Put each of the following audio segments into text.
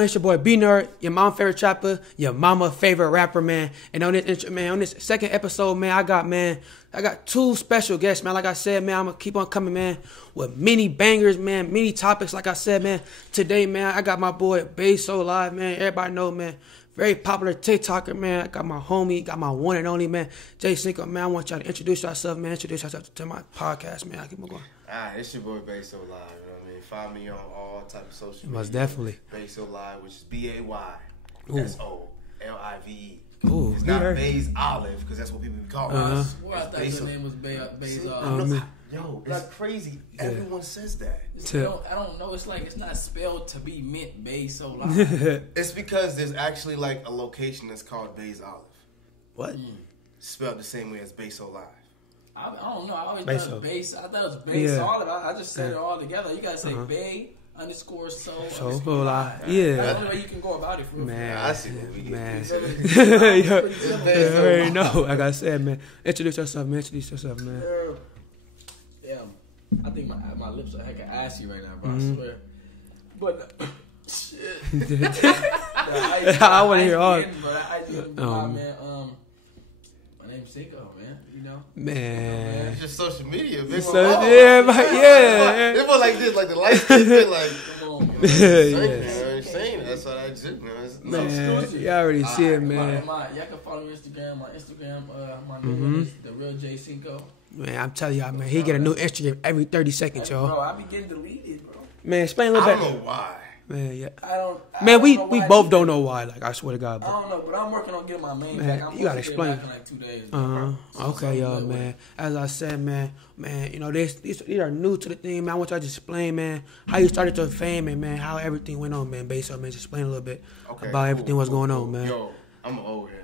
It's your boy B-Nerd, your mom favorite trapper, your mama favorite rapper, man. And on this second episode, man, I got two special guests, man. Like I said, man, I'm gonna keep on coming, man, with many bangers, man, many topics. Like I said, man, today, man, I got my boy Baysolive, man. Everybody know, man, very popular TikToker, man. I got my homie, got my one and only, man, Cinco, man. I want y'all to introduce yourself, man. Introduce yourself to my podcast, man. I keep on going. It's your boy Baysolive. You know what I mean? Find me on all types of social media. Most definitely. Baysolive, which is Baysolive. Ooh, it's not Baysolive because that's what people be calling us. Well, I thought your name was Baysolive. Yo, it's crazy. Yeah. Everyone says that. I don't know. It's like it's not spelled to be meant Baysolive. It's because there's actually like a location that's called Baysolive. What? Spelled the same way as Baysolive. I don't know. I always thought it was Bays. I thought it was Baysolive. I just said it all together. You gotta say Bay_so_live. Yeah. That's the only way you can go about it. Man, I see what we get. Man. I already know. Like I said, man. Introduce yourself, man. Yeah. I think my lips are heck of assy right now, bro. I swear. But shit. I want to hear all. Man. My name's Cinco, man. You know. Man. It's just social media, big It's like this, like the light skin, like. Come on, man. That's what I do, man. You already see it, man. Y'all can follow me on Instagram. My Instagram, my new one is the real J Cinco. Man, I'm telling y'all, man, he get a new Instagram every 30 seconds, y'all. Bro, I be getting deleted, bro. Man, explain a little bit. I don't know why. Man, yeah. We both don't know why. Like, I swear to God. I don't know, but I'm working on getting my main man, back. You gotta explain. Back in like 2 days. Okay, y'all, man. As I said, man, you know, these are new to the thing, man. I want y'all to explain, man, how you started your fame and, man, how everything went on, man. Based on, man, just explain a little bit about everything what's going on, man. Yo, I'm an old head.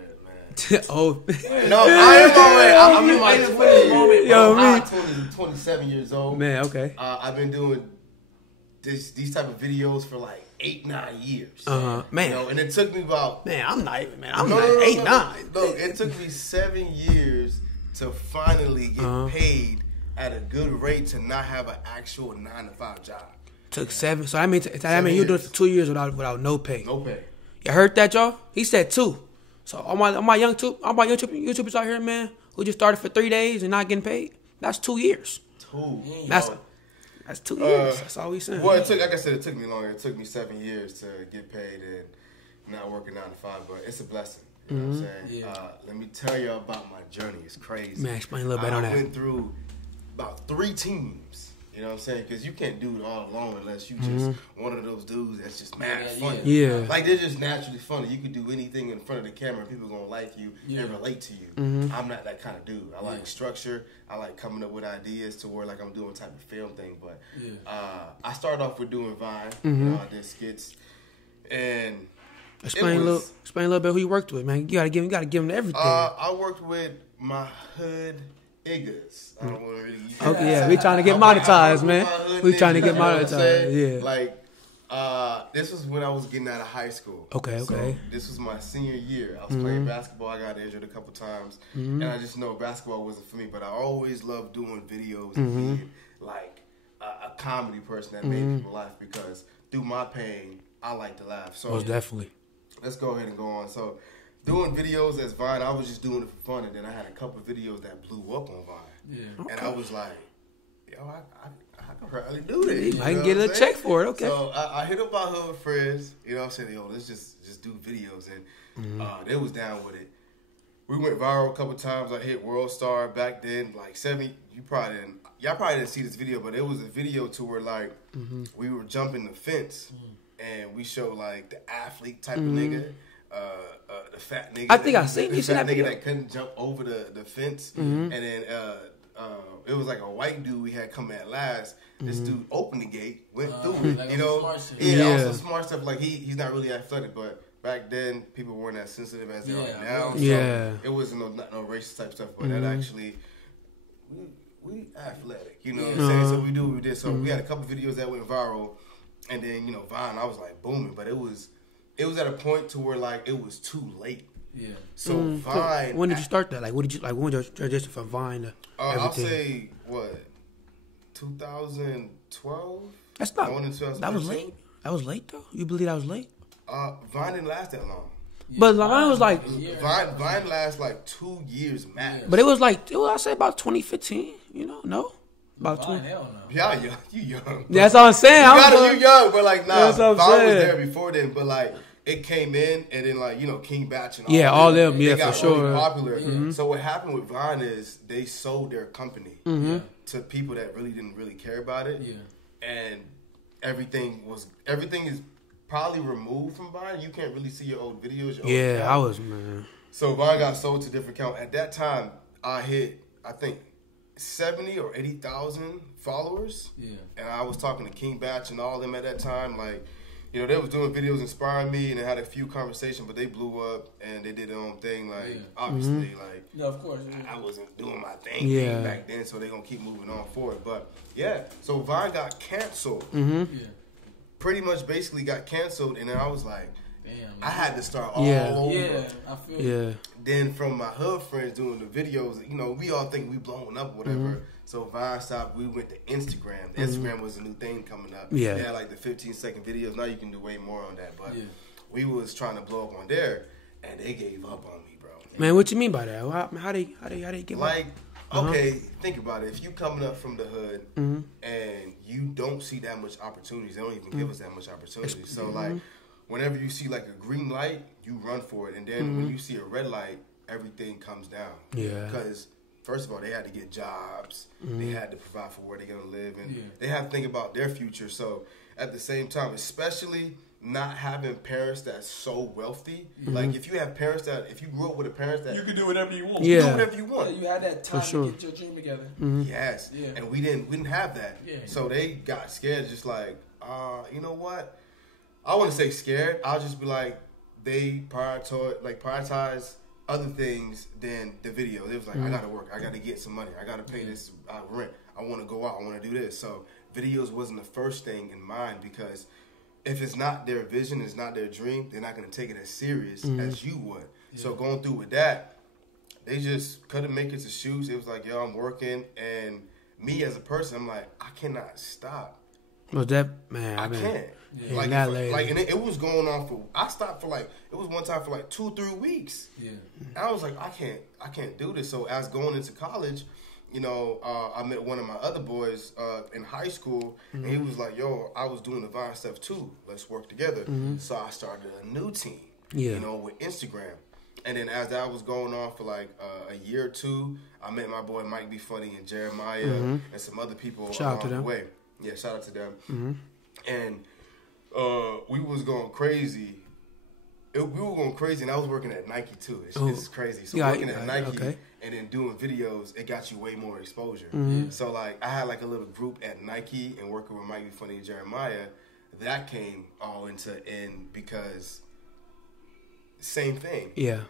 Oh. No, I am already. I'm in my 20s. Yo, I'm 27 years old. Man, okay. I've been doing these type of videos for like 8-9 years. Man. You know, and it took me about. Man, I'm not even, man. I'm not 8-9. Look, it took me 7 years to finally get paid at a good rate to not have an actual 9-to-5 job. Took 7. So I mean you doing it for 2 years without no pay. No pay. You heard that, y'all? He said 2. So all my YouTubers out here, man, who just started for 3 days and not getting paid, that's 2 years. 2. That's 2 years. That's all we saying. Well, it took, like I said, it took me longer. It took me 7 years to get paid and not working 9-to-5, but it's a blessing. You know what I'm saying? Yeah. Let me tell you about my journey. It's crazy. Man, explain a little bit on that. I went through about 3 teams. You know what I'm saying? Because you can't do it all alone unless you just one of those dudes that's just mad funny. Yeah. Like, they're just naturally funny. You can do anything in front of the camera. People are going to like you and relate to you. I'm not that kind of dude. I like structure. I like coming up with ideas to where, like, I'm doing type of film thing. But I started off with doing Vine. You know, I did skits. And explain a little bit who you worked with, man. You gotta give them everything. I worked with my hood niggas. I don't want to really. Okay, yeah, we trying to get monetized, man. We trying to get monetized, yeah. Like, this was when I was getting out of high school. Okay. So this was my senior year. I was playing basketball. I got injured a couple times, and I just know basketball wasn't for me. But I always loved doing videos and being like a comedy person that made people laugh because through my pain, I like to laugh. So most definitely. Let's go ahead and go on. So. Doing videos as Vine, I was just doing it for fun, and then I had a couple of videos that blew up on Vine. Yeah. Okay. And I was like, yo, I can probably do this. I can get a check for it, okay. So I hit up my hood friends, you know what I'm saying? Yo, let's just do videos, and they was down with it. We went viral a couple times. I hit World Star back then, like 70. Y'all probably didn't see this video, but it was a video to where, like, we were jumping the fence, and we showed, like, the athlete type of nigga. The fat nigga. I think I seen you. The fat nigga that couldn't jump over the fence, and then it was like a white dude we had come at last. This dude opened the gate, went through it. Like you know, also smart stuff. Like he's not really athletic, but back then people weren't as sensitive as they are now. So it wasn't no racist type stuff, but that actually. We athletic, you know what I'm saying? So we do what we did. So we had a couple videos that went viral, and then Vine, I was like booming, but it was at a point to where like it was too late. Yeah. So Vine. When did you start that? Like, when was your transition from Vine to everything? I'll say 2012. That's not. That was late. That was late though. You believe that was late? Vine didn't last that long. But Vine was like Vine lasts like 2 years max. But it was like I say about 2015. You know, no, about 20. Hell no. Yeah, you young. That's what I'm saying. You young, but like nah. Vine was there before then, but like it came in and then like King Batch and all them they got for sure really popular. So what happened with Vine is they sold their company to people that didn't really care about it. Yeah, and everything is probably removed from Vine. You can't really see your old videos. I was, man. So Vine got sold to different account. At that time, I hit, I think, 70 or 80,000 followers. Yeah. And I was talking to King Batch and all of them at that time. Like, they was doing videos inspiring me, and they had a few conversations, but they blew up and they did their own thing. Like, obviously, like, no, of course, I wasn't doing my thing back then, so they're going to keep moving on forward. But, yeah, so Vine got canceled. Yeah. Pretty much basically got canceled, and then I was like, damn, I had to start all over. Yeah, I feel you. Then from my hood friends doing the videos, we all think we blowing up or whatever. So Vine stopped, we went to Instagram. Instagram was a new thing coming up. Yeah. They had like the 15-second videos. Now you can do way more on that. But we was trying to blow up on there, and they gave up on me, bro. Man, what you mean by that? How they give up? Okay, think about it. If you coming up from the hood and you don't see that much opportunities, they don't even give us that much opportunity. So like, whenever you see like a green light, you run for it, and then when you see a red light, everything comes down. Yeah. Because first of all, they had to get jobs, they had to provide for where they're gonna live, and they have to think about their future. So at the same time, especially not having parents that's so wealthy. Like if you grew up with a parents that you can do whatever you want. You do whatever you want. Yeah, you had that time to get your dream together. Yes. Yeah. And we didn't have that. Yeah. So they got scared, just like, you know what? I wouldn't say scared. I'll just be like, they prioritize other things than the video. It was like, I gotta work, I gotta get some money, I gotta pay this rent, I wanna go out, I wanna do this. So videos wasn't the first thing in mind, because if it's not their vision, it's not their dream, they're not going to take it as serious as you would. Yeah. So going through with that, they just couldn't make it to shoots. It was like, yo, I'm working. And me as a person, I'm like, I cannot stop. Well, I can't. Yeah. And it was going on I stopped for it was one time for 2-3 weeks. Yeah. And I was like, I can't do this. So as going into college, I met one of my other boys in high school, and he was like, yo, I was doing the Vine stuff too. Let's work together. So I started a new team, with Instagram. And then as that was going on for a year or two, I met my boy Mike Be Funny and Jeremiah and some other people along the way. Yeah, shout out to them. And we was going crazy. We were going crazy, and I was working at Nike too. It's crazy. So working at Nike and then doing videos, it got you way more exposure. So I had a little group at Nike and working with Mike Be Funny and Jeremiah. That came all into end because same thing. Yeah,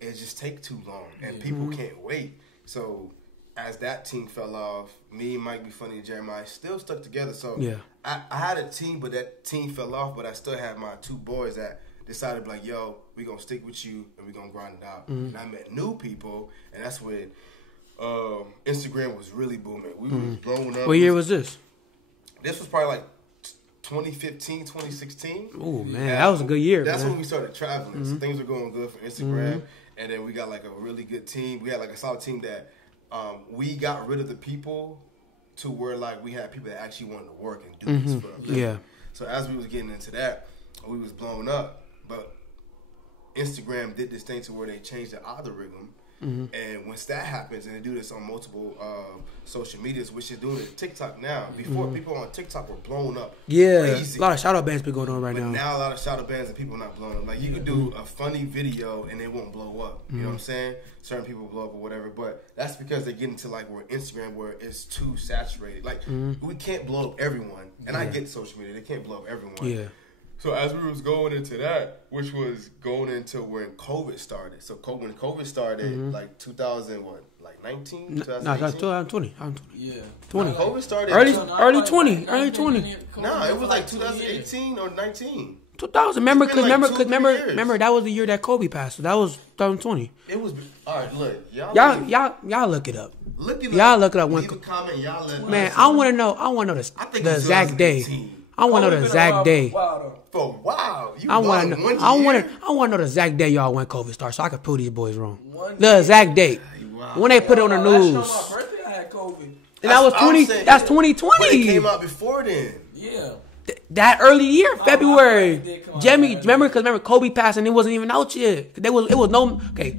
it just take too long, and people can't wait. So as that team fell off, me, Mike Be Funny, and Jeremiah still stuck together. So I had a team, but that team fell off. But I still had my two boys that decided yo, we gonna stick with you and we gonna grind it out. And I met new people, and that's when Instagram was really booming. We was blowing up. What year was this? This was probably 2015, 2016. Oh man, that was a good year. That's when we started traveling. So things were going good for Instagram, and then we got a really good team. We had a solid team that we got rid of the people to where we had people that actually wanted to work and do this for us. Yeah. So as we was getting into that, we was blowing up. But Instagram did this thing to where they changed the algorithm. And once that happens, and they do this on multiple social medias, which is doing it at TikTok now. Before, people on TikTok were blowing up crazy. A lot of shadow bans been going on right now. But now a lot of shadow bans and people are not blowing up. You could do a funny video and it won't blow up. You know what I'm saying? Certain people blow up or whatever. But that's because they get into where Instagram, where it's too saturated. We can't blow up everyone. And I get social media. They can't blow up everyone. Yeah. So as we was going into that, which was going into when COVID started. So when COVID started, 2000 what? 19? 2020. Yeah. 20. COVID started early 20. No, it was 2018 or 19. 2000. Remember that was the year that Kobe passed. So that was 2020. It was all right. Look, y'all look it up. Y'all look it up. Leave a comment. Y'all let. Man, I want to know. The exact day. I want to know the exact day. For wow, I want to know the exact day y'all when COVID started, so I can prove these boys wrong. The exact date when they put it on the news. Last my birthday, I had COVID, and that was 20. That's 2020. But it came out before then. Yeah. That early year, February. Jamie, remember Kobe passed and it wasn't even out yet. It was no. Okay.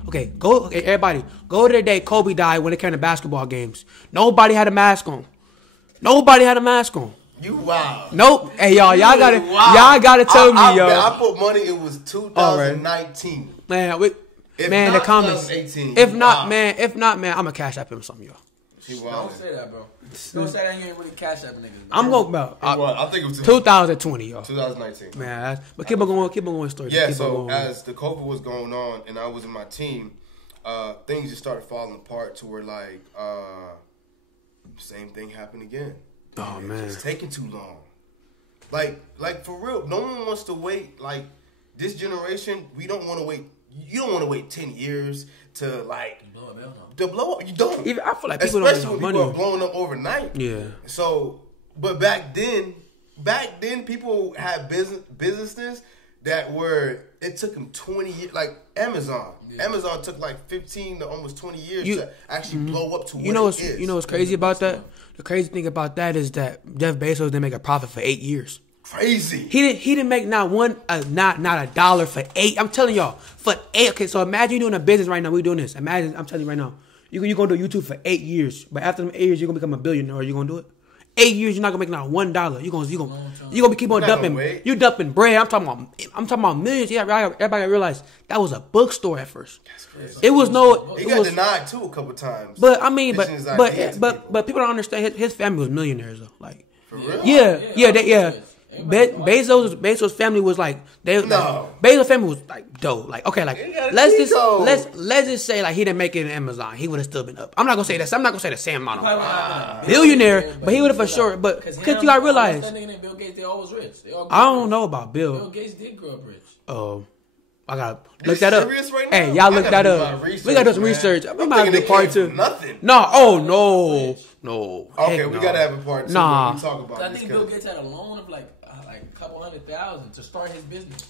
Everybody, go to the day Kobe died when it came to basketball games. Nobody had a mask on. You wow. Nope. Hey y'all gotta tell me, yo. I put money. It was 2019. Man, the comments. If not, man, I'ma cash app him something, yo. Don't say that, bro. Don't say that. You ain't really cash app niggas. Man. I'm going about. I think it was 2020, yo. 2019. Man, but keep on going. Story. Yeah. So as the COVID was going on, and I was in my team, things just started falling apart to where like same thing happened again. Oh man, it's taking too long. Like for real, no one wants to wait. Like this generation, we don't want to wait. You don't want to wait 10 years to like blow up. You don't. Even I feel like people especially don't when have people money. are blowing up overnight. Yeah. So, but back then people had businesses that were. It took them 20 years. Like Amazon. Yeah. Amazon took like 15 to almost 20 years to actually blow up to what it is. You know what's crazy about that? The crazy thing about that is that Jeff Bezos didn't make a profit for 8 years. Crazy. He didn't make not a dollar for 8. I'm telling y'all, for 8. Okay, so imagine you doing a business right now. We doing this. Imagine, I'm telling you right now, you're gonna do YouTube for 8 years, but after them 8 years, you're gonna become a billionaire. Are you gonna do it? 8 years, you're not gonna make not $1. You're gonna keep on dumping. You dumping bread. I'm talking about millions. Yeah, everybody realize that was a bookstore at first. That's crazy. It was no. He got denied too a couple times. But I mean, but people don't understand. His family was millionaires though. Like for real? Yeah. Bezos' family was like Bezos' family was like dope. Like okay, like let's just say like he didn't make it in Amazon, he would have still been up. I'm not gonna say that. I'm not gonna say the same amount of billionaire, but he would have for sure. But because you gotta realize, that nigga named Bill Gates, they always rich. I don't know about Bill. Bill Gates did grow up rich. Oh. I gotta look that up. Right hey, y'all look that up. We gotta do some research. We might have to do part 2. Nothing. No. Oh no. Okay, we gotta have a part 2. Nah. We talk about I think Bill Gates had a loan of like a couple $100,000 to start his business.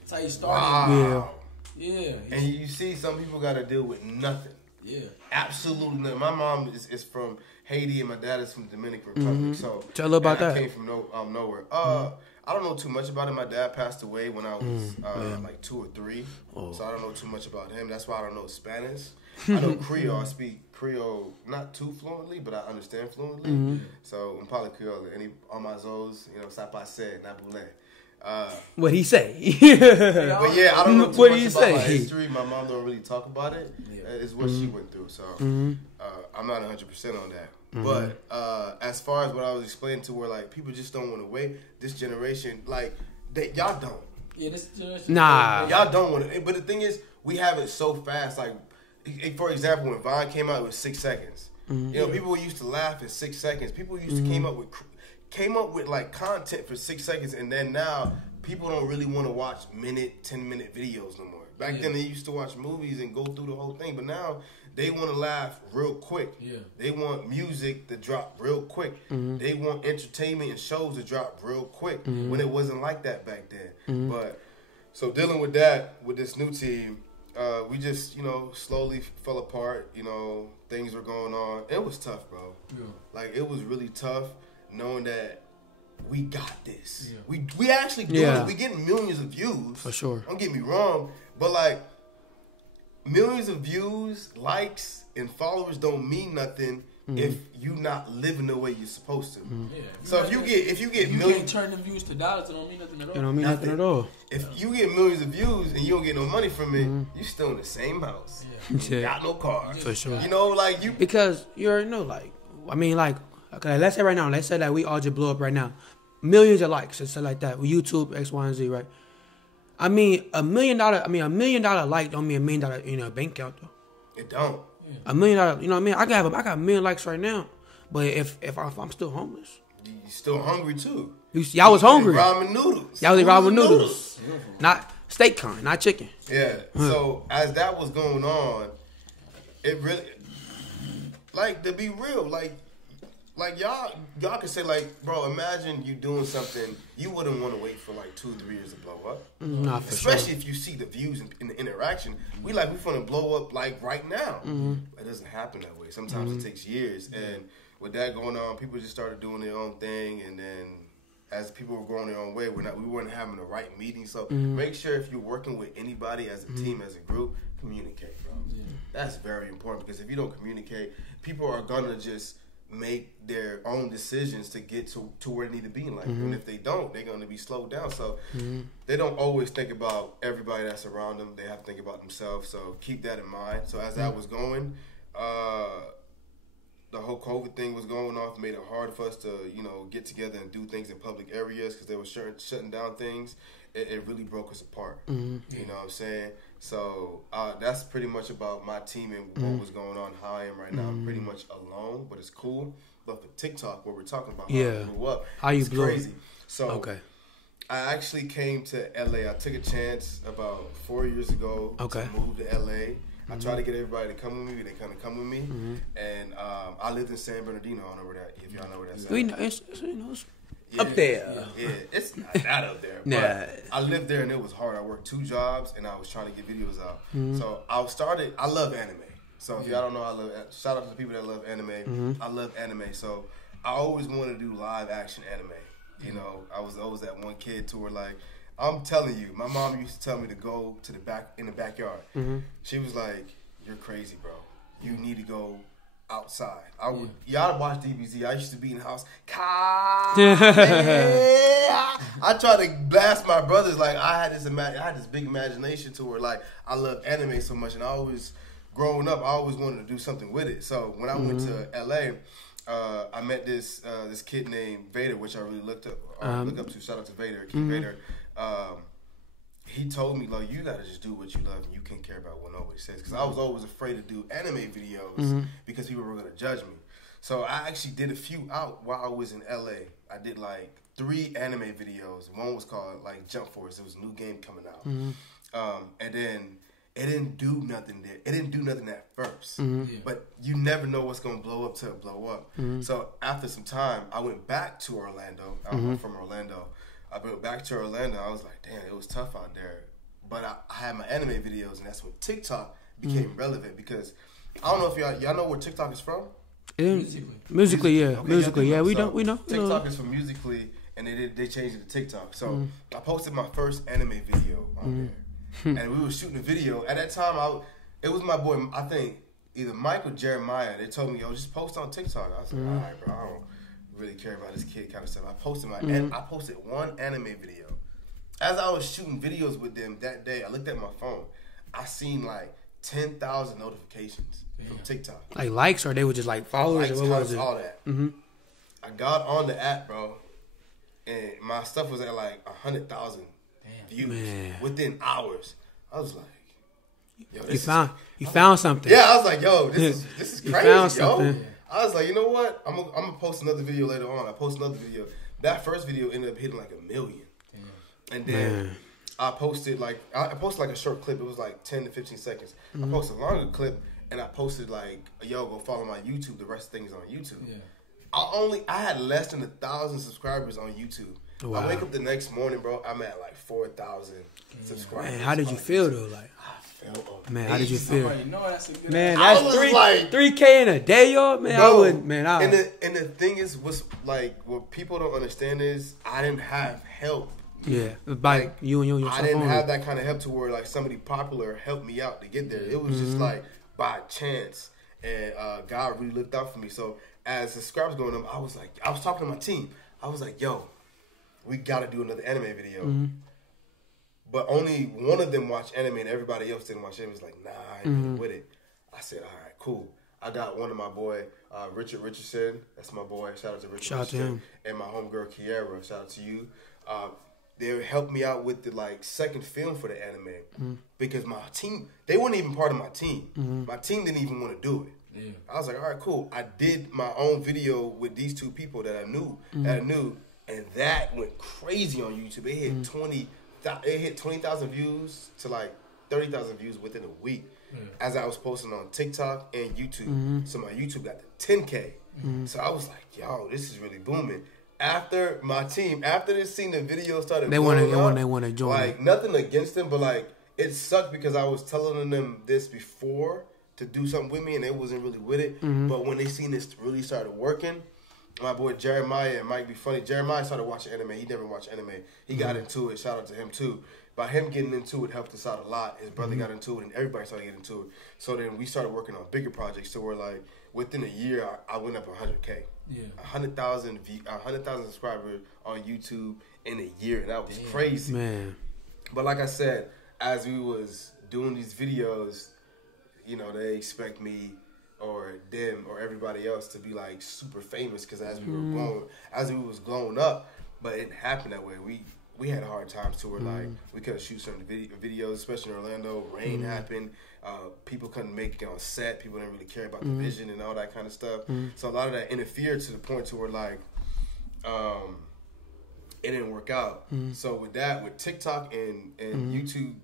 That's how he started. Wow. Yeah. And you see, some people gotta deal with nothing. Yeah. Absolutely nothing. My mom is from Haiti and my dad is from the Dominican Republic. So tell her about that. I came from nowhere. I don't know too much about it. My dad passed away when I was like 2 or 3. So I don't know too much about him. That's why I don't know Spanish. I know Creole. I speak Creole not too fluently, but I understand fluently. So I'm probably Creole. On my zoes, sapase, nabule. What he say? But yeah, I don't know too what much he about say? my history. My mom don't really talk about it. It's what she went through. So I'm not 100% on that. But as far as what I was explaining to where like people just don't want to wait. This generation, like y'all don't. Yeah, this generation. Nah, y'all don't want to. But the thing is, we have it so fast. Like, for example, when Vine came out, it was 6 seconds. People used to laugh in 6 seconds. People used to came up with like content for 6 seconds, and then now people don't really want to watch 10-minute videos no more. Back then, they used to watch movies and go through the whole thing, but now they want to laugh real quick. Yeah. They want music to drop real quick. They want entertainment and shows to drop real quick when it wasn't like that back then. But so dealing with that with this new team, we just slowly fell apart. Things were going on. It was tough, bro. Yeah. Like it was really tough knowing that we got this. Yeah. We actually doing it. We getting millions of views for sure. Don't get me wrong, but like. Millions of views, likes, and followers don't mean nothing if you not living the way you're supposed to. Yeah, so if you get millions, turn the views to dollars, it don't mean nothing at all. It don't mean nothing at all. If you get millions of views and you don't get no money from it, you still in the same house. You got no car for sure. Like you because you already know. Like I mean, like okay, let's say right now, let's say that we all just blow up right now, millions of likes and stuff like that with YouTube X, Y, and Z, right? I mean, $1 million like don't mean $1 million, bank account though. It don't. $1 million, you know what I mean? I got $1 million likes right now, but if I'm still homeless, you still hungry too. Y'all was hungry. Ramen noodles. Y'all was ramen noodles, not steak con, not chicken. Yeah. So as that was going on, it really, like to be real, like like y'all could say like, bro, imagine you doing something you wouldn't want to wait for like 2-3 years to blow up. Not for Especially sure. if you see the views and the interaction. We want to blow up like right now. It doesn't happen that way. Sometimes it takes years. And with that going on, people just started doing their own thing, and then as people were going their own way, we weren't having the right meeting. So make sure if you're working with anybody as a team, as a group, communicate, bro. That's very important, because if you don't communicate, people are gonna just make their own decisions to get to where they need to be in life. And if they don't, they're gonna be slowed down. So they don't always think about everybody that's around them. They have to think about themselves. So keep that in mind. So as that was going, the whole COVID thing was going off, made it hard for us to, get together and do things in public areas, because they were shutting down things. It really broke us apart. You know what I'm saying? So that's pretty much about my team and what was going on, how I am right now. I'm pretty much alone, but it's cool. But for TikTok, what we're talking about, how I blew up, how you it's blew crazy. It. So I actually came to LA. I took a chance about 4 years ago to move to LA. I tried to get everybody to come with me. They kind of come with me. And I lived in San Bernardino. I don't know where that, if y'all know where that's at. We know, it's up there. Yeah, it's not that up there. But I lived there, and it was hard. I worked 2 jobs, and I was trying to get videos out. So I love anime. So if y'all don't know, shout out to the people that love anime. I love anime. So I always wanted to do live action anime. I was always that one kid to where, like, I'm telling you, my mom used to tell me to go to in the backyard. She was like, "You're crazy, bro. You need to go outside." Y'all watch DBZ. I used to be in the house. I tried to blast my brothers. Like, I had this big imagination to where, like, I love anime so much, and growing up, I always wanted to do something with it. So when I went to LA, I met this kid named Vader, which I really look up to. Shout out to Vader, King Vader. He told me, like, you gotta just do what you love, and you can't care about what nobody says. Because I was always afraid to do anime videos because people were gonna judge me. So I actually did a few out while I was in LA. I did like 3 anime videos. One was called like Jump Force. It was a new game coming out, and then it didn't do nothing there. It didn't do nothing at first, but you never know what's gonna blow up till it blow up. So after some time, I went back to Orlando. I'm from Orlando. I went back to Orlando. I was like, damn, it was tough out there. But I had my anime videos, and that's when TikTok became relevant, because I don't know if y'all know where TikTok is from. Musically, yeah. Okay, Musically, yeah. We know. TikTok is from Musically, and they changed it to TikTok. So I posted my first anime video on there, and we were shooting a video. At that time, it was my boy, I think either Mike or Jeremiah. They told me, yo, just post on TikTok. I was like, all right, bro, I don't really care about this kid kind of stuff. I posted I posted one anime video. As I was shooting videos with them that day, I looked at my phone. I seen like 10,000 notifications from TikTok. Like likes, or they were just like followers, likes, or what was it? All that. I got on the app, bro, and my stuff was at like 100,000 views within hours. I was like, yo, you found something. Yeah, I was like, yo, this is crazy, found something. yo. I was like, you know what? I'm gonna post another video later on. I posted another video. That first video ended up hitting like 1 million. And then I posted like a short clip. It was like 10 to 15 seconds. I posted a longer clip, and I posted like, yo, go follow my YouTube. The rest of things on YouTube. I had less than 1,000 subscribers on YouTube. Wow. I wake up the next morning, bro. I'm at like 4,000 subscribers. Man, how did you feel though? Like, man, how did you feel? Man, I that's was 3K in a day, yo. Man, bro, I wouldn't. Man, and the thing is, what people don't understand is I didn't have help. Yeah, like you and yourself. I didn't have that kind of help to where like somebody popular helped me out to get there. It was just like by chance, and God really looked out for me. So as subscribers going up, I was talking to my team. I was like, yo, we got to do another anime video. But only one of them watched anime, and everybody else didn't watch anime. It was like, nah, I ain't really with it. I said, all right, cool. I got one of my boy, Richard Richardson. That's my boy. Shout out to Richard Richardson. To him. And my homegirl, Kiara. Shout out to you. They helped me out with the second film for the anime because my team, they weren't even part of my team. My team didn't even want to do it. Yeah. I was like, all right, cool. I did my own video with these 2 people that I knew, and that went crazy on YouTube. It hit 20,000 views to like 30,000 views within a week as I was posting on TikTok and YouTube. So my YouTube got to 10K. So I was like, yo, this is really booming. After they seen the video started, they want to join. Like nothing against them, but like it sucked because I was telling them this before to do something with me, and they wasn't really with it. But when they seen this really started working, my boy Jeremiah, it might be funny. Jeremiah started watching anime. He never watched anime. He got into it. Shout out to him too. By him getting into it helped us out a lot. His brother got into it, and everybody started getting into it. So then we started working on bigger projects. So we're like, within a year, I went up 100K. Yeah, 100,000 subscribers on YouTube in a year. That was crazy, man. But like I said, as we was doing these videos, you know, they expect me or them or everybody else to be like super famous because as we was growing up, but it didn't happen that way. We had hard times too where like we couldn't shoot certain videos, especially in Orlando. Rain happened. People couldn't make it on set. People didn't really care about the vision and all that kind of stuff. So a lot of that interfered to the point to where like it didn't work out. So with TikTok and YouTube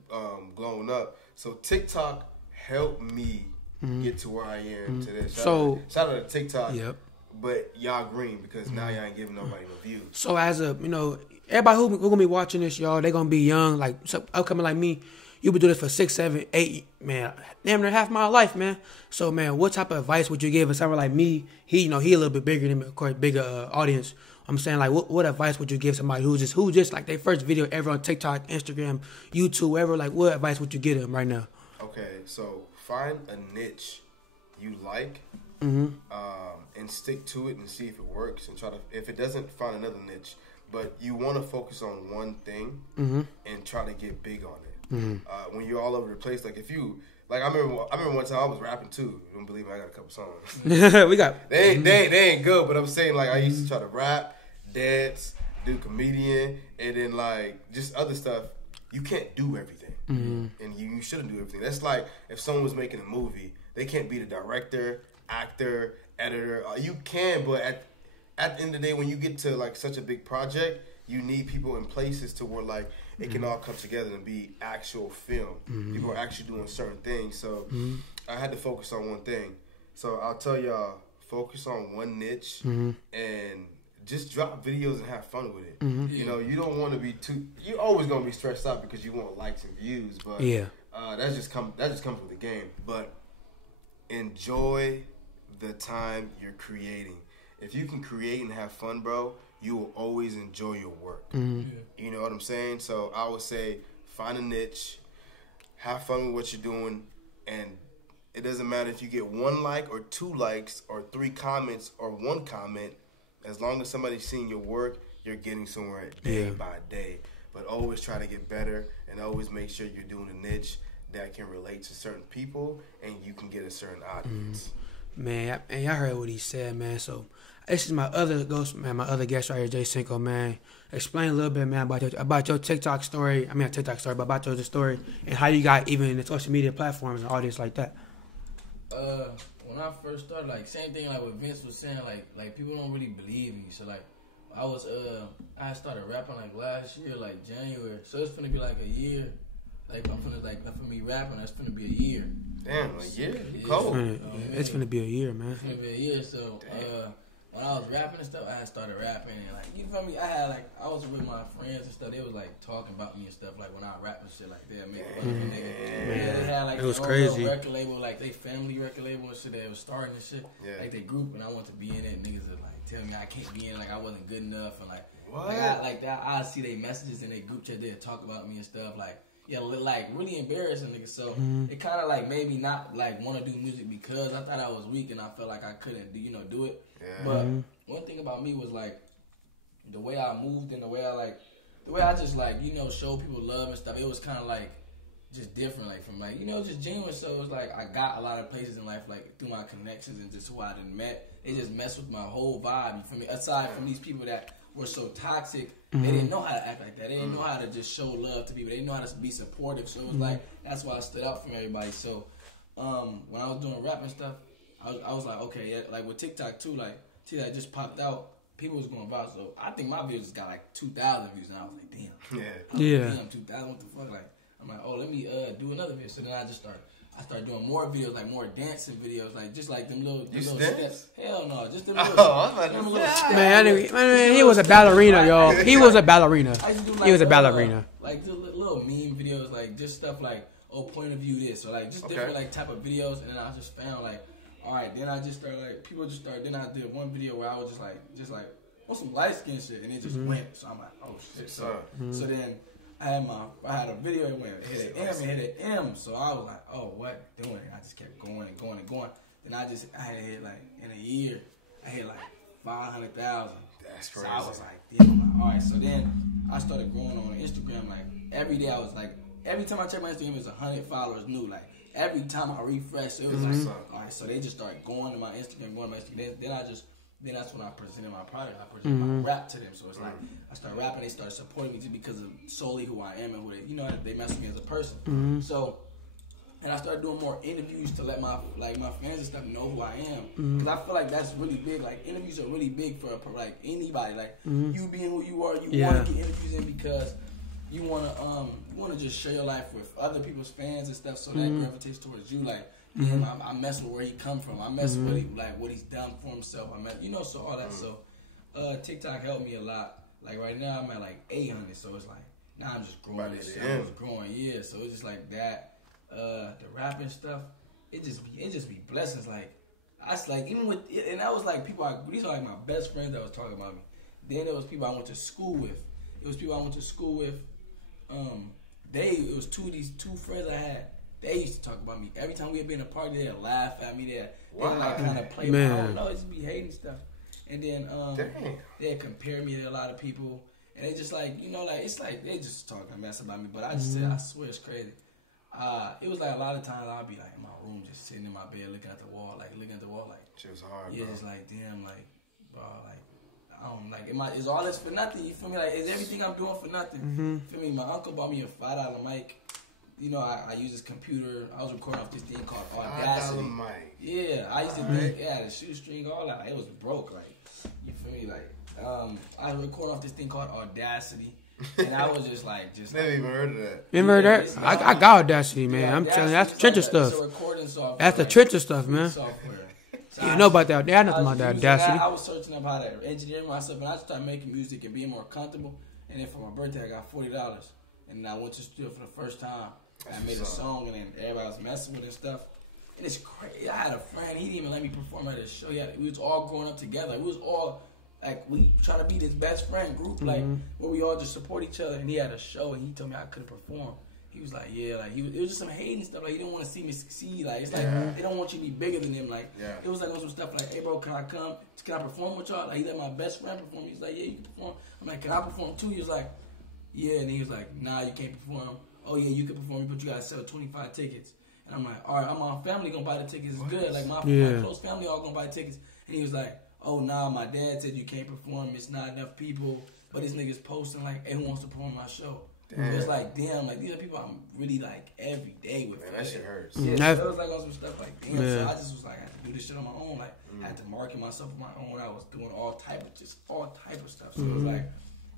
glowing up, so TikTok helped me get to where I am today. Shout out to TikTok. Yep. But y'all green because now y'all ain't giving nobody no views. So as a, you know, everybody who gonna be watching this, y'all, they gonna be young, like upcoming like me. You been doing this for 6, 7, 8, man, damn near half my life, man. So man, what type of advice would you give someone like me? He a little bit bigger than me, of course, bigger audience. I'm saying like, what advice would you give somebody who just like their first video ever on TikTok, Instagram, YouTube, wherever? Like, what advice would you give them right now? Okay, so find a niche you like, and stick to it and see if it works. And if it doesn't, find another niche. But you want to focus on one thing and try to get big on it. When you're all over the place, like if you like, I remember one time I was rapping too. You don't believe me? I got a couple songs. We got they ain't good, but I'm saying like I used to try to rap, dance, do comedian, and then like just other stuff. You can't do everything, and you shouldn't do everything. That's like if someone was making a movie, they can't be the director, actor, editor. You can, but at the end of the day, when you get to like such a big project, you need people in places to where like it can all come together and be actual film. People are actually doing certain things. So I had to focus on one thing. So I'll tell y'all, focus on one niche and just drop videos and have fun with it. You know, you don't want to be you're always going to be stressed out because you want likes and views. But that just comes with the game. But enjoy the time you're creating. If you can create and have fun, bro, you will always enjoy your work. You know what I'm saying? So I would say find a niche, have fun with what you're doing, and it doesn't matter if you get 1 like or 2 likes or 3 comments or 1 comment. As long as somebody's seeing your work, you're getting somewhere day by day. But always try to get better and always make sure you're doing a niche that can relate to certain people and you can get a certain audience. Man, and y'all heard what he said, man. So this is my other guest right here, Jay Cinco, man. Explain a little bit, man, about your TikTok story. I mean, not TikTok story, but about your story and how you got even the social media platforms and all this like that. When I first started, like same thing like what Vince was saying, like people don't really believe me. So like I started rapping like last year, like January. So it's gonna be like a year. Like for me rapping, that's gonna be a year. Damn, a year? Cold. It's gonna be a year, man. It's gonna be a year. So when I was rapping and stuff, I had started rapping and like, you feel me? I was with my friends and stuff. They was like talking about me and stuff. Like when I rap and shit like that, make fun of me, nigga. Yeah, they had like it was crazy. Record label, like they family record label and shit. They was starting and shit. Yeah. Like they group, and I want to be in it. Niggas are like tell me I can't be in it. Like I wasn't good enough, and like what? I see they messages in their group chat. They talk about me and stuff. Like. Yeah, like really embarrassing niggas. So it kind of like made me not like want to do music because I thought I was weak and I felt like I couldn't do it. Yeah. But one thing about me was like the way I moved and the way I just like show people love and stuff. It was kind of like just different, like from like just genuine. So it was like I got a lot of places in life like through my connections and just who I done met. It just messed with my whole vibe. You feel me? Aside from these people that were so toxic. They didn't know how to act like that. They didn't know how to just show love to people. They didn't know how to be supportive. So it was like, that's why I stood out from everybody. So when I was doing rap and stuff, I was like, okay, yeah, like with TikTok too, like TikTok just popped out. People was going viral. So I think my videos just got like 2,000 views. And I was like, damn. Yeah. Damn, 2,000, what the fuck? Like, I'm like, oh, let me do another video. So then I just started I started doing more videos, like more dancing videos, like just like them little steps. Hell no, just them little steps. Man, he was a ballerina, y'all. He was a ballerina. He was a ballerina. Like the little meme videos, like just stuff like, oh, point of view this, or like just different like type of videos. And then I just found like, all right, then I just started like people just started. Then I did one video where I was just like on some light skin shit, and it just went. So I'm like, oh shit. So then. I had a video that went hit an M, so I was like, oh, what doing? I just kept going and going and going. Then I had hit like in a year, I hit like 500,000. That's crazy. So I was like, damn. All right, so then I started growing on Instagram. Like every day, I was like, every time I check my Instagram, it was 100 followers new. Like every time I refreshed, it was like, all right. So they just started going to my Instagram, Then that's when I presented my product. I presented my rap to them. So it's like I started rapping. They started supporting me just because of solely who I am and who they mess with me as a person. So, and I started doing more interviews to let my fans and stuff know who I am. Because I feel like that's really big. Like interviews are really big for like anybody. Like you being who you are, you want to get interviews in because you want to just share your life with other people's fans and stuff. So that gravitates towards you. Like. I mess with where he come from. I mess with what he's done for himself. So all that. So TikTok helped me a lot. Like right now I'm at like 800. So it's like now I'm just growing. I'm just growing. Yeah. So it's just like that. The rapping stuff. It just be blessings. Like I was like even with it, and that was like people. These are like my best friends that was talking about me. Then there was people I went to school with. It was two friends I had. They used to talk about me. Every time we'd be in a party, they'd laugh at me. They'd like kind of play with me. I don't know, just be hating stuff. And then they'd compare me to a lot of people. And they just like, it's like they just talking mess about me. But I just said, I swear it's crazy. It was like a lot of times I'd be like in my room, just sitting in my bed looking at the wall, like shit was hard, yeah, bro. just like, damn, like, bro, like, I don't like, is all this for nothing? You feel me? Like, is everything I'm doing for nothing? Feel me? My uncle bought me a $5 mic. I use this computer. I was recording off this thing called Audacity. Yeah, I used to think, the shoestring, all that. It was broke, like, you feel me? Like, I was recording off this thing called Audacity, and I was just like, never even heard of that. You never heard that? I got Audacity, man. I'm telling you, that's Trencher stuff. That's the Trencher stuff, man. You know about that? Yeah, nothing about that Audacity. I was searching up how to engineer myself, and I started making music and being more comfortable. And then for my birthday, I got $40, and I went to the studio for the first time. I made a song, and then everybody was messing with it and stuff. And it's crazy. I had a friend. He didn't even let me perform at his show. We was all growing up together. We was all, like, we trying to be this best friend group, like, where we all just support each other. And he had a show, and he told me I couldn't perform. He was like, yeah, like, it was just some hating stuff. Like, he didn't want to see me succeed. Like, it's like, they don't want you to be bigger than them. Like, it was like on some stuff like, hey, bro, can I come? Can I perform with y'all? Like, he let my best friend perform. He was like, yeah, you can perform. I'm like, can I perform too? He was like, yeah. And he was like, nah, you can't perform. Oh, yeah, you can perform, but you got to sell 25 tickets. And I'm like, all right, my family going to buy the tickets. It's good. Like, my close family all going to buy tickets. And he was like, oh, nah, my dad said you can't perform. It's not enough people. But this nigga's posting, like, hey, who wants to perform my show? So it's like, damn, like, these are people I'm really, like, every day with. Man, that shit hurts. Yeah, so it was like on some stuff like, damn. So I just was like, I had to do this shit on my own. Like, I had to market myself on my own. I was doing all type of stuff. So it was like,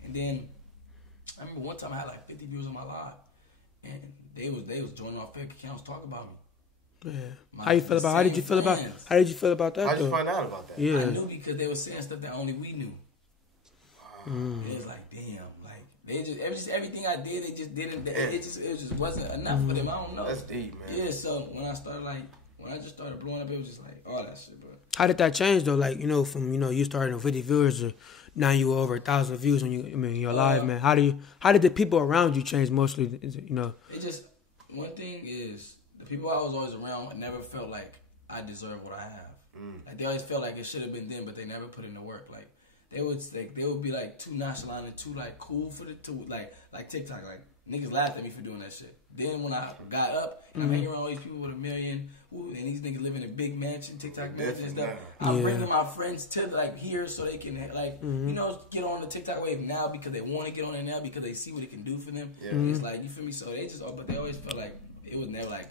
and then, I remember one time I had, like, 50 views on my live. And they was joining off fake accounts talking about me. Yeah. How did you feel about that How did you find out about that? Yeah. I knew because they were saying stuff that only we knew. It was like, damn, like they just everything I did, they just didn't. It just wasn't enough for them. I don't know. That's deep, man. Yeah. So when I just started blowing up, it was just like all that shit, bro. How did that change though? Like, from you started on 50 viewers to now you over 1,000 views when you're live, man. How did the people around you change mostly? It just, one thing is the people I was always around, I never felt like I deserve what I have. Like they always felt like it should have been them, but they never put in the work. Like they would be like too nonchalant and too like cool for like TikTok. Like niggas laughed at me for doing that shit. Then when I got up and I'm hanging around all these people with 1 million, and these niggas living in big mansion, TikTok mansion and stuff, I'm bringing my friends to like here so they can like get on the TikTok wave now because they want to get on it now because they see what it can do for them. It's like, you feel me? So they just but they always felt like it was never like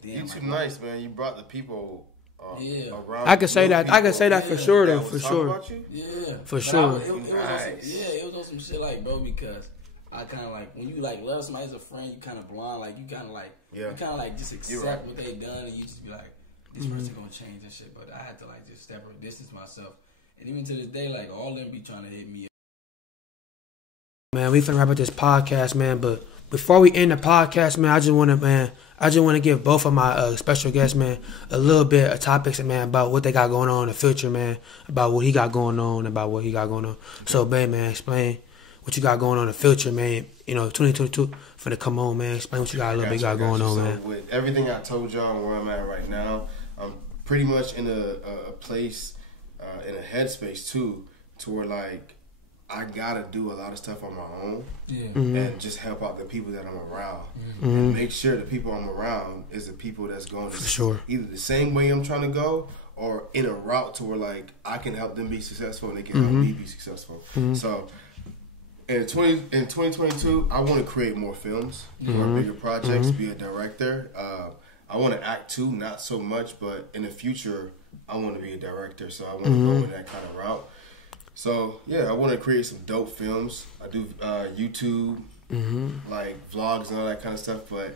damn. You too nice, man. You brought the people. Around. I could say that. I could say that for sure, though. For sure. Yeah, for sure. It was on some shit like, bro, because I kind of like when you like love somebody as a friend, you kind of blind, like you kind of like just accept what they done, and you just be like, this person gonna change and shit. But I had to like just distance myself, and even to this day, like all them be trying to hit me. Man, we finna wrap up this podcast, man. But before we end the podcast, man, I just wanna give both of my special guests, man, a little bit of topics, man, about what they got going on in the future, man, about what he got going on, So, man, explain what you got going on in the future, man. 2022 finna come on, man. Explain what you got going on, man. With everything I told y'all and where I'm at right now, I'm pretty much in a place, in a headspace too, to where like I gotta do a lot of stuff on my own, and just help out the people that I'm around, and make sure the people I'm around is the people that's going either the same way I'm trying to go, or in a route to where like I can help them be successful and they can help me be successful. So. In 2022, I want to create more films, more bigger projects, be a director. I want to act too, not so much, but in the future, I want to be a director, so I want to go in that kind of route. So, yeah, I want to create some dope films. I do YouTube, like vlogs and all that kind of stuff, but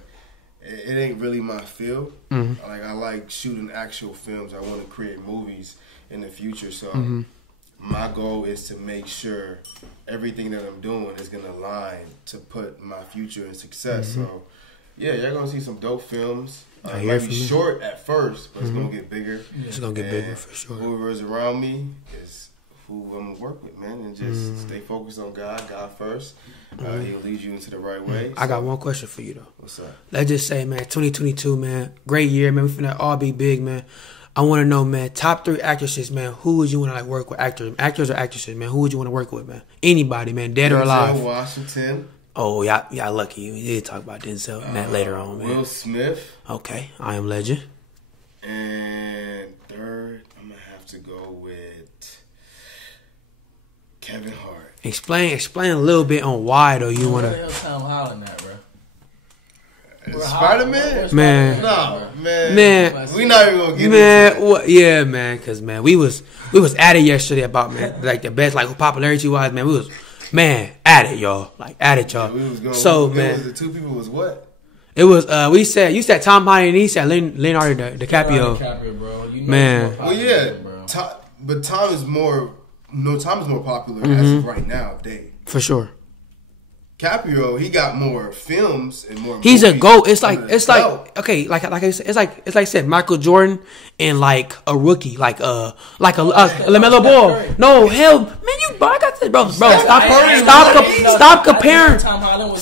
it ain't really my field. I like shooting actual films. I want to create movies in the future, so... My goal is to make sure everything that I'm doing is going to align to put my future in success. So, yeah, you're going to see some dope films. It might be short at first, but it's going to get bigger. It's going to get bigger for sure. Whoever is around me is who I'm going to work with, man. And just stay focused on God first. He'll lead you into the right way. I got one question for you, though. What's up? Let's just say, man, 2022, man, great year, man. We finna all be big, man. I want to know, man, top 3 actresses, man. Who would you want to like work with? Actors or actresses, man. Who would you want to work with, man? Anybody, man, dead or alive. Denzel Washington. Oh, y'all lucky. You did talk about Denzel and that later on, man. Will Smith. Okay, I Am Legend. And third, I'm gonna have to go with Kevin Hart. Explain a little bit on why though you want to. Tom Holland at, bro. Spider-Man? Man. No, man. We not even gonna get into that. Yeah, man, because, man, we was at it yesterday about, man, like, the best, like, popularity-wise, man, we was, man, at it, y'all. Like, at it, y'all. Yeah, we was going, so, man. The two people was what? It was, you said Tom Holland and he said Leonardo DiCaprio. Bro. You know man. Well, yeah, but Tom is more popular as of right now, Dave. For sure. DiCaprio, he got more films and more. He's a GOAT. It's like okay, like I said, it's like I said, Michael Jordan and like a rookie, like a LaMelo Ball. No, hell, man, I got this, bro. Stop comparing Tom Holland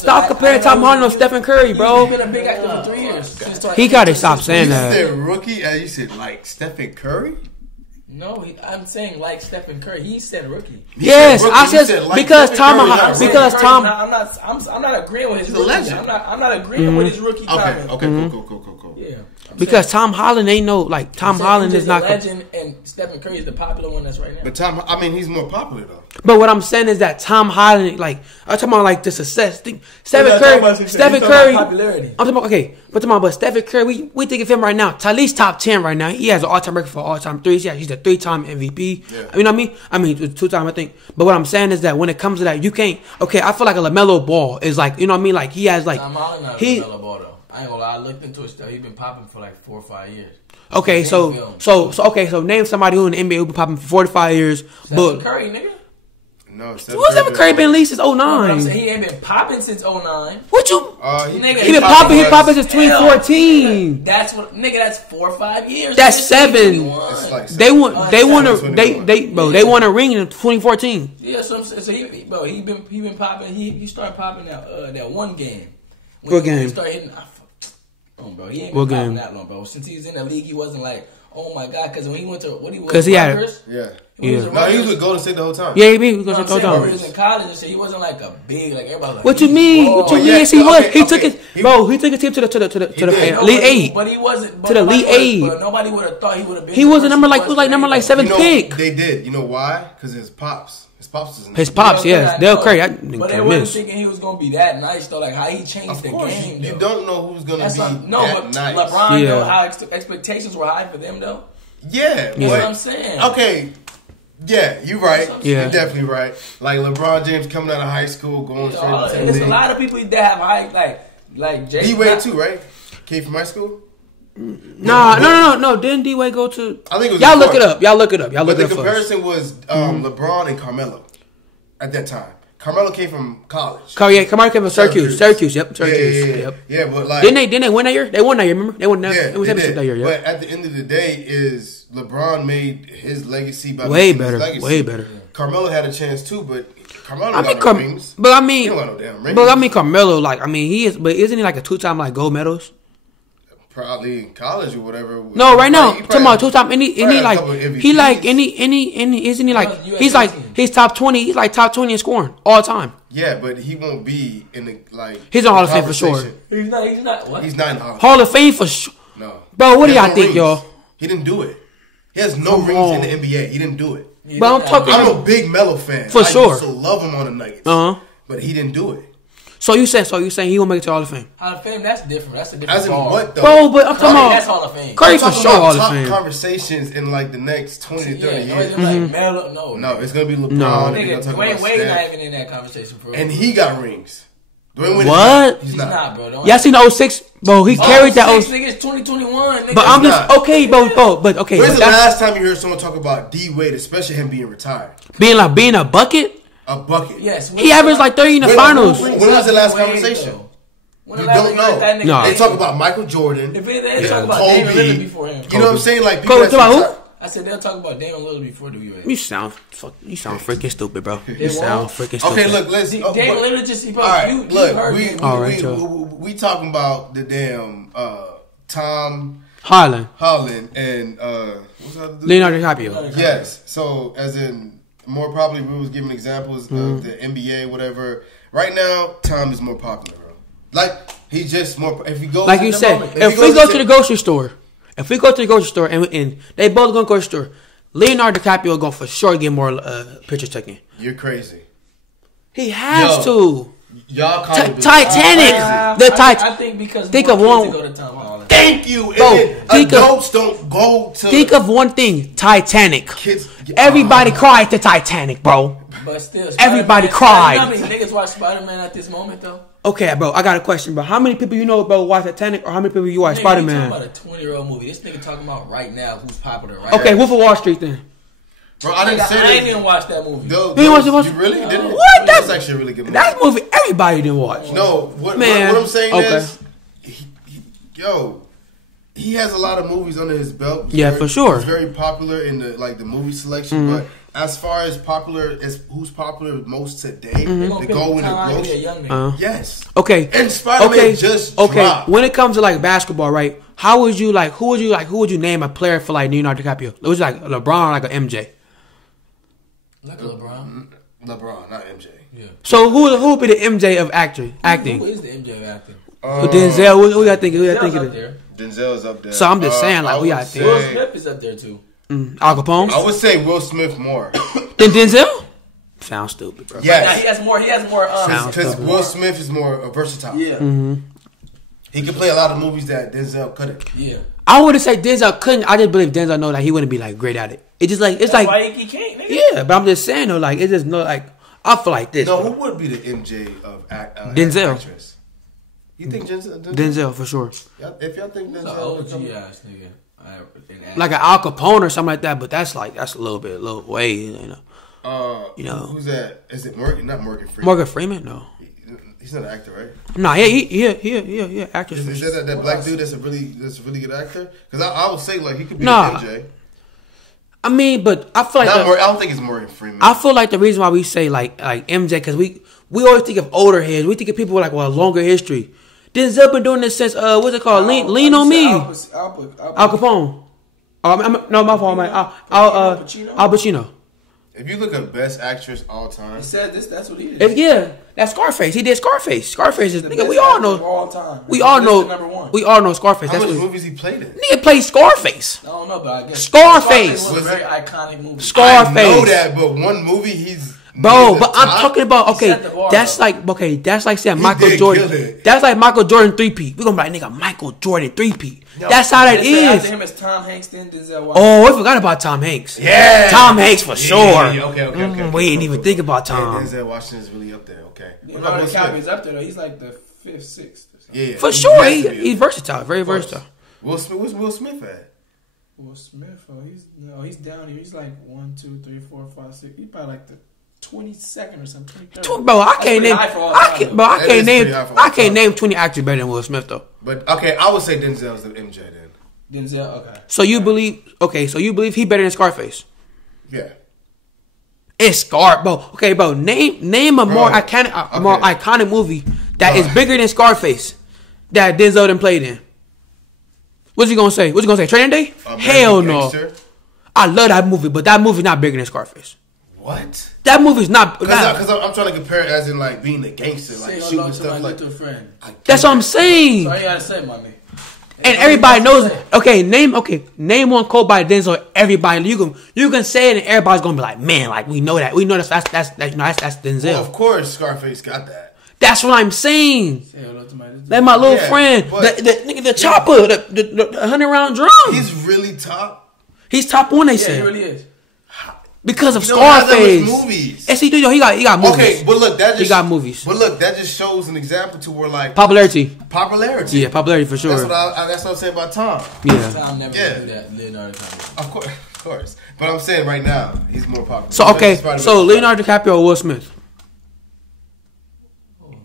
with Stephen Curry, bro. He's been a big actor for 3 years. He gotta stop saying that. You said rookie, and you said like Stephen Curry. No, I'm saying like Stephen Curry. He said rookie. Yes, I said like because Tom. I'm not agreeing with his rookie. I'm not agreeing with his rookie comment. Okay, cool. Yeah. Because Tom Holland ain't no like Tom Holland is not a legend, and Stephen Curry is the popular one that's right now. But he's more popular though. But what I'm saying is that Tom Holland, like I'm talking about like the success thing. Stephen Curry. Popularity. I'm talking about, but Stephen Curry, we think of him right now. Talib's top 10 right now. He has an all-time record for all-time threes. Yeah, he's a 3-time MVP. Yeah. You know what I mean? I mean 2-time, I think. But what I'm saying is that when it comes to that, you can't. Okay, I feel like a LaMelo Ball is like, you know what I mean? Like he has like Tom Holland not LaMelo Ball though. I ain't gonna lie. I looked into it still. He's been popping for like 4 or 5 years. Okay, so name somebody who in the NBA who been popping for 4 to 5 years. Stephen Curry, nigga. No, Stephen Curry been at least since 09. I'm saying he ain't been popping since 09. What you? He been popping since 2014. That's 4 or 5 years. That's 7. Like they won a ring in 2014. Yeah, so he been popping. He started popping that one game. What game? He started hitting. Bro, he ain't been popping that long, bro. Since he was in the league, he wasn't like, oh my god, because when he went to because he had he was with Golden State the whole time. Yeah, he was Golden State the whole time. He was in college and shit. He wasn't like a big like everybody. Like, what you mean? What you mean? Yes, he was. He took his team to the Elite 8. But he wasn't to the Elite 8. But nobody would have thought he would have been. He was number 7th pick. They did. You know why? Because his pops. His pops, yes. Dale Curry. But they wasn't thinking he was going to be that nice, though. Like, how he changed the game, you don't know who's going to be that nice. LeBron, though, how expectations were high for them, though. Yeah. You know what I'm saying? Okay. Yeah, you're right. Yeah. You're definitely right. Like LeBron James coming out of high school, going straight to There's a lot of people that have high, like Jay. D-Wade too, right? Came from high school? No. Didn't D-Wade go to... I think it was... Y'all look it up. But the comparison was LeBron and Carmelo at that time. Carmelo came from college. Carmelo came from Syracuse. Yep, Syracuse. Yeah, but like... Didn't they win that year? They won that year, remember? They won that year, yeah. But at the end of the day, is LeBron made his legacy by way better. Carmelo had a chance too, but Carmelo got no rings. But I mean... He don't got no damn rings. But I mean, Carmelo, he is... But isn't he like a 2-time gold medalist? Probably in college or whatever. No, right now, talking about 2-time. He's top 20. He's like top 20 in scoring all time. Yeah, but he won't be in the He's in Hall of Fame for sure. He's not. What? He's not in the Hall of Fame for sure. No, bro. What do y'all think, y'all? He didn't do it. He has no rings in the NBA. He didn't do it. But I'm a big Melo fan. For sure. I used to love him on the Nuggets. But he didn't do it. So you saying he won't make it to Hall of Fame? Hall of Fame, that's different. That's a different As in what, though? Bro, but I'm talking about... That's Hall of Fame. Curry for sure Hall of Fame. Conversations in like the next 20 to 30 years. No, it's going to be LeBron. No. Dwayne Wade not even in that conversation, bro. And he got rings. Dwayne Wade what? He's not, bro. Y'all seen the 06? Bro, he carried that 06. Nigga, it's 2021. Nigga. But I'm just... Okay, but okay. When's the last time you heard someone talk about D-Wade, especially him being retired? Being a bucket? A bucket. Yes. He averaged like 30 in the finals. When was the last conversation? You don't know. No. They talk about Michael Jordan. If they talk about Damian Lillard before him. You know what I'm saying? Like people who? I said they'll talk about Damian Lillard before WWE. You sound freaking stupid, bro. You sound freaking stupid. Okay, look, let's. Damian Lillard just all right, look, we talking about the damn Tom Holland and what's that? Leonardo DiCaprio. Yes. So as in more probably we was giving examples of the NBA, whatever. Right now, Tom is more popular, bro. Like he's just more. If he goes, like you said, if we go to the grocery store, and they both go to the grocery store, Leonardo DiCaprio going for sure get more pictures taken. You're crazy. He has to. Y'all Titanic. I think because think of one. Go to Tom Holland. Thank you. Adults don't go to. Think of one thing. Titanic. Kids. Everybody cried to Titanic, bro. But still, everybody cried. How many niggas watch Spider-Man at this moment, though? Okay, bro, I got a question, bro. How many people you know, bro, watch Titanic, or how many people you watch Spider-Man? Talking about a 20-year-old movie. This nigga talking about right now who's popular right okay, now. Wolf of Wall Street, then. Bro, I didn't even watch that movie. You really didn't? What? That's actually a really good movie. That movie everybody didn't watch. No, what I'm saying is, he has a lot of movies under his belt. For sure. He's very popular in the movie selection, but as far as who's popular most today, to go in the gross. Yes. Okay. And Spider-Man just dropped. When it comes to basketball, right? Who would you name a player for Leonardo DiCaprio? It was like LeBron, like an MJ. Like LeBron. LeBron, not MJ. Yeah. So who would be the MJ of acting? Who is the MJ of acting? Denzel. Who y'all think? Who y'all think it is? Denzel is up there. So I'm just saying, who y'all think? Will Smith is up there too. Al Capone. I would say Will Smith more than Denzel. Sounds stupid, bro. Yes. Now, he has more. Because Will Smith is more versatile. Yeah. He could play a lot of movies that Denzel couldn't. Yeah. I wouldn't say Denzel couldn't. I just believe Denzel know that he wouldn't be great at it. It's just That's why he can't. Nigga. Yeah, but I'm just saying though, it's just no I feel like this. No, who would be the MJ of Denzel? Actress? You think Denzel? Denzel for sure. If y'all think Denzel, OG ass nigga, like an Al Capone or something like that, but that's a little way, you know. Who's that? Is it Morgan? Not Morgan Freeman. Morgan Freeman? No. He's not an actor, right? Nah, he actor. Is that black dude that's a really good actor? Because I would say he could be MJ. I mean, but I feel like I don't think it's Morgan Freeman. I feel like the reason why we say like MJ because we always think of older heads. We think of people with a longer history. Denzel been doing this since what's it called? Lean on Me. Al Capone. No, my fault, man. Al Pacino. If you look at best actress all time, he said this. That's what he did. That's Scarface. He did Scarface. Scarface is nigga. We all know. All time. We all know. Number one. We all know Scarface. How much movies he played in? Nigga played Scarface. I don't know, but I guess Scarface was a very iconic movie. Scarface. I know that, but one movie he's. Bro, but I'm talking about that's like saying Michael Jordan. That's like Michael Jordan 3-peat. We gonna be like nigga Michael Jordan 3-peat. That's how that is. After him is Tom Hanks, then Denzel Washington. Oh, I forgot about Tom Hanks. Yeah, Tom Hanks for sure. Okay. We didn't even think about Tom. Denzel Washington is really up there. Okay, Leonardo DiCaprio's up there though. He's like the 5th, 6th. Yeah, for sure. He's versatile, very versatile. Where's Will Smith at? Will Smith, he's down here. He's like 1, 2, 3, 4, 5, 6. He's probably like the 22nd or something. Bro, I can't name 20 actors better than Will Smith though. But okay, I would say Denzel's the MJ then. Denzel, okay. So you believe he better than Scarface? Yeah. It's Scar, bro. Okay, bro. Name a more iconic movie that is bigger than Scarface that Denzel done played in. What's he gonna say? Training Day? Hell no. Gangster? I love that movie, but that movie's not bigger than Scarface. What? That movie's not. Because I'm trying to compare it as in like being a gangster, like shooting stuff like. That's what I'm saying. So you gotta say, my man. And everybody knows it. Name one quote by Denzel. Everybody, you can say it, and everybody's gonna be like, man, like we know that. We know that's Denzel. Well, of course, Scarface got that. That's what I'm saying. That's my little friend. The chopper, the 100-round drum. He's really top. He's top 1. They say he really is. Because of Scarface. Movies. Yes, he got movies. Okay, but look, he got movies. But look, that just shows an example to where like popularity. Yeah, popularity for sure. That's what I'm saying about Tom. Yeah, Tom never do that. Leonardo DiCaprio. Of course. But I'm saying right now he's more popular. So Leonardo DiCaprio or Will Smith?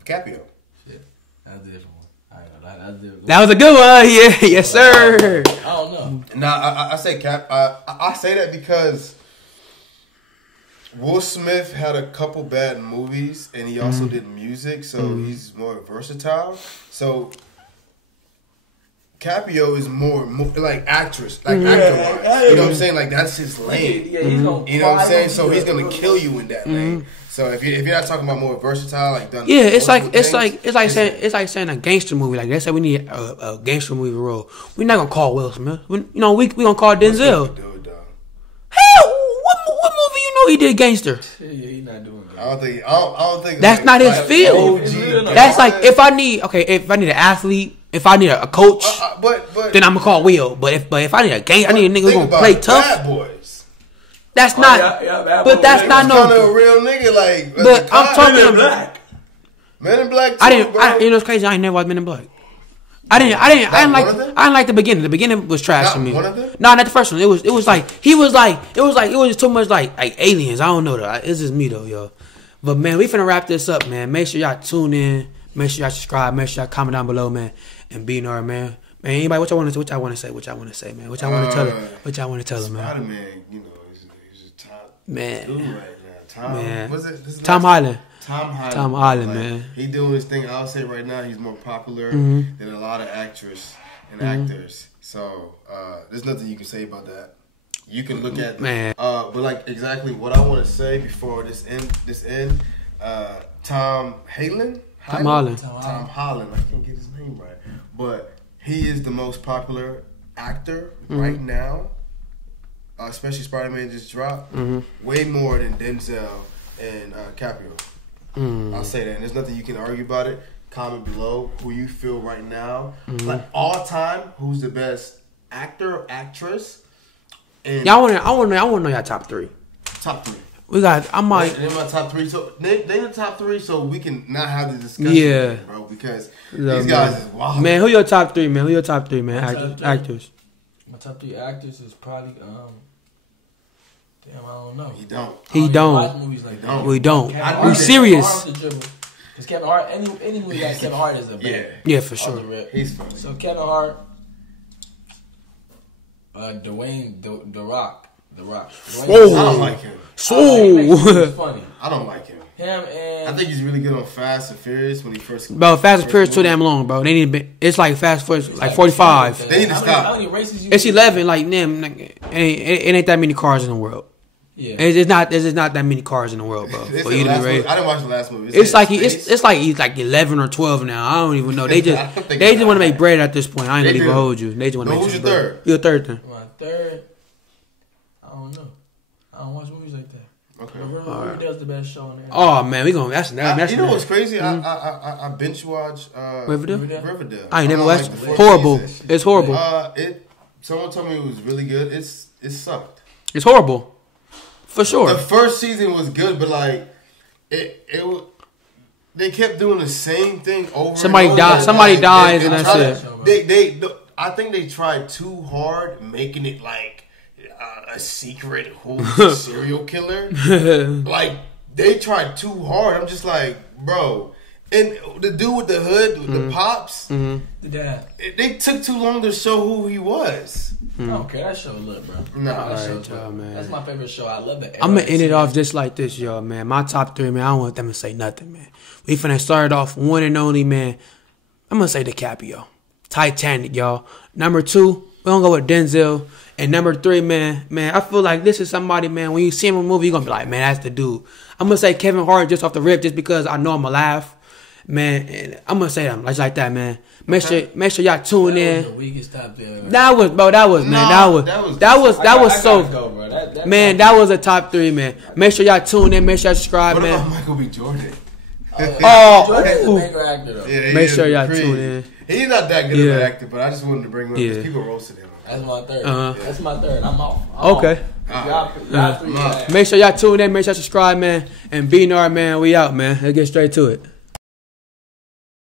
DiCaprio. Shit, that's a different one. That was a good one. Yeah, yes sir. I don't know. Nah, I say Cap. I say that because Will Smith had a couple bad movies, and he also did music, so he's more versatile. So Caprio is more like actress, like actor-wise. You know what I'm saying? Like that's his lane. Yeah, you know what I'm saying? So he's gonna kill you in that lane. So if you're not talking about more versatile, like done. Yeah, it's like saying a gangster movie. Like they said, we need a gangster movie role. We're not gonna call Will Smith. We gonna call Denzel. Hell, what movie you know he did gangster? Yeah, he's not doing that. I don't think that's not his field. That's like if I need an athlete, if I need a coach, then I'm gonna call Will. But if I need a gang, I need a nigga who's gonna play tough. Bad Boys. That's not. But that's not no. Kind of a real nigga, like. But I'm talking about Men in Black. You know what's crazy? I ain't never watched Men in Black. I didn't like the beginning. The beginning was trash to me. One of them? No, not the first one. It was too much like aliens. I don't know though. It's just me though, yo. But man, we finna wrap this up, man. Make sure y'all tune in. Make sure y'all subscribe. Make sure y'all comment down below, man. And be in our man. Man, anybody, what y'all want to say, man? What y'all want to tell them, man? Spider-Man, you know, he's a top man. dude right now. Man. What's it? Tom Holland. Tom Holland, like, man. He doing his thing. I'll say right now, he's more popular than a lot of actors and actors. So there's nothing you can say about that. You can look at man. But like exactly what I want to say before this end. Tom Holland. Tom Holland. I can't get his name right, but he is the most popular actor right now. Especially Spider-Man just dropped. Way more than Denzel and Caprio. I'll say that. And there's nothing you can argue about it. Comment below who you feel right now. Like all time, who's the best actor or actress? And I want to know your top 3. Top 3. We got. I might. Name my top 3. So name the top 3 so we can not have the discussion. Yeah, bro. Because these guys is wild. Man, who your top 3, man? Actors. My top 3 actors is probably damn, I don't know. He don't. Watch movies like that. We don't. We serious. Because Kevin Hart, any movie like Kevin Hart is a banger. Yeah, for sure. He's funny. So Kevin Hart, Dwayne, The Rock. I don't like him. Funny. I don't like him. Him and I think he's really good on Fast and Furious when he first. Bro, Fast and Furious too damn long, bro. They need to be. It's like Fast Furious, like 45. They need to stop. How many races it's 11. Like damn, it ain't that many cars in the world. Yeah, it's not. There's not that many cars in the world, bro. For you to be raised. I didn't watch the last movie. It's like he's like 11 or 12 now. I don't even know. They just want to make bread at this point. I ain't gonna even hold you. They just want to make. Who's your third? Your third then. My third. I don't know. I don't watch movies like that. Okay. Riverdale's the best show on there. Oh man, we gonna that's you know what's crazy? I binge watch Riverdale. I ain't never watched. Horrible. Season. It's horrible. Someone told me it was really good. It sucked. It's horrible. For sure. The first season was good, but like they kept doing the same thing over. Somebody dies. Somebody dies, and that's it. I think they tried too hard, making it like a secret who's a serial killer. Like they tried too hard. I'm just like, bro. And the dude with the hood, with the pops, the dad. They took too long to show who he was. I don't care. That show lit, bro. Man. That's my favorite show. I love it. I'm gonna end it off just like this, y'all, man. My top 3, man. I don't want them to say nothing, man. We finna start off one and only, man. I'm gonna say DiCaprio, Titanic, y'all. Number 2, we gonna go with Denzel. And number 3, man, I feel like this is somebody, man. When you see him in a movie, you're gonna be like, man, that's the dude. I'm gonna say Kevin Hart just off the rip, just because I know I'm gonna laugh. Man, and I'm gonna say them like that, man. Make sure y'all tune in. The weakest top there. That was that was a top 3, man. Make sure y'all tune in. Make sure y'all subscribe, what man. About Michael B. Jordan? Jordan's a bigger actor though. Yeah, make sure y'all tune in. He's not that good of an actor, but I just wanted to bring him up because people roasted him. That's my third. That's my third. I'm off. Okay. Y'all 3. Make sure y'all tune in. Make sure y'all subscribe, man. And BNR, man, we out, man. Let's get straight to it.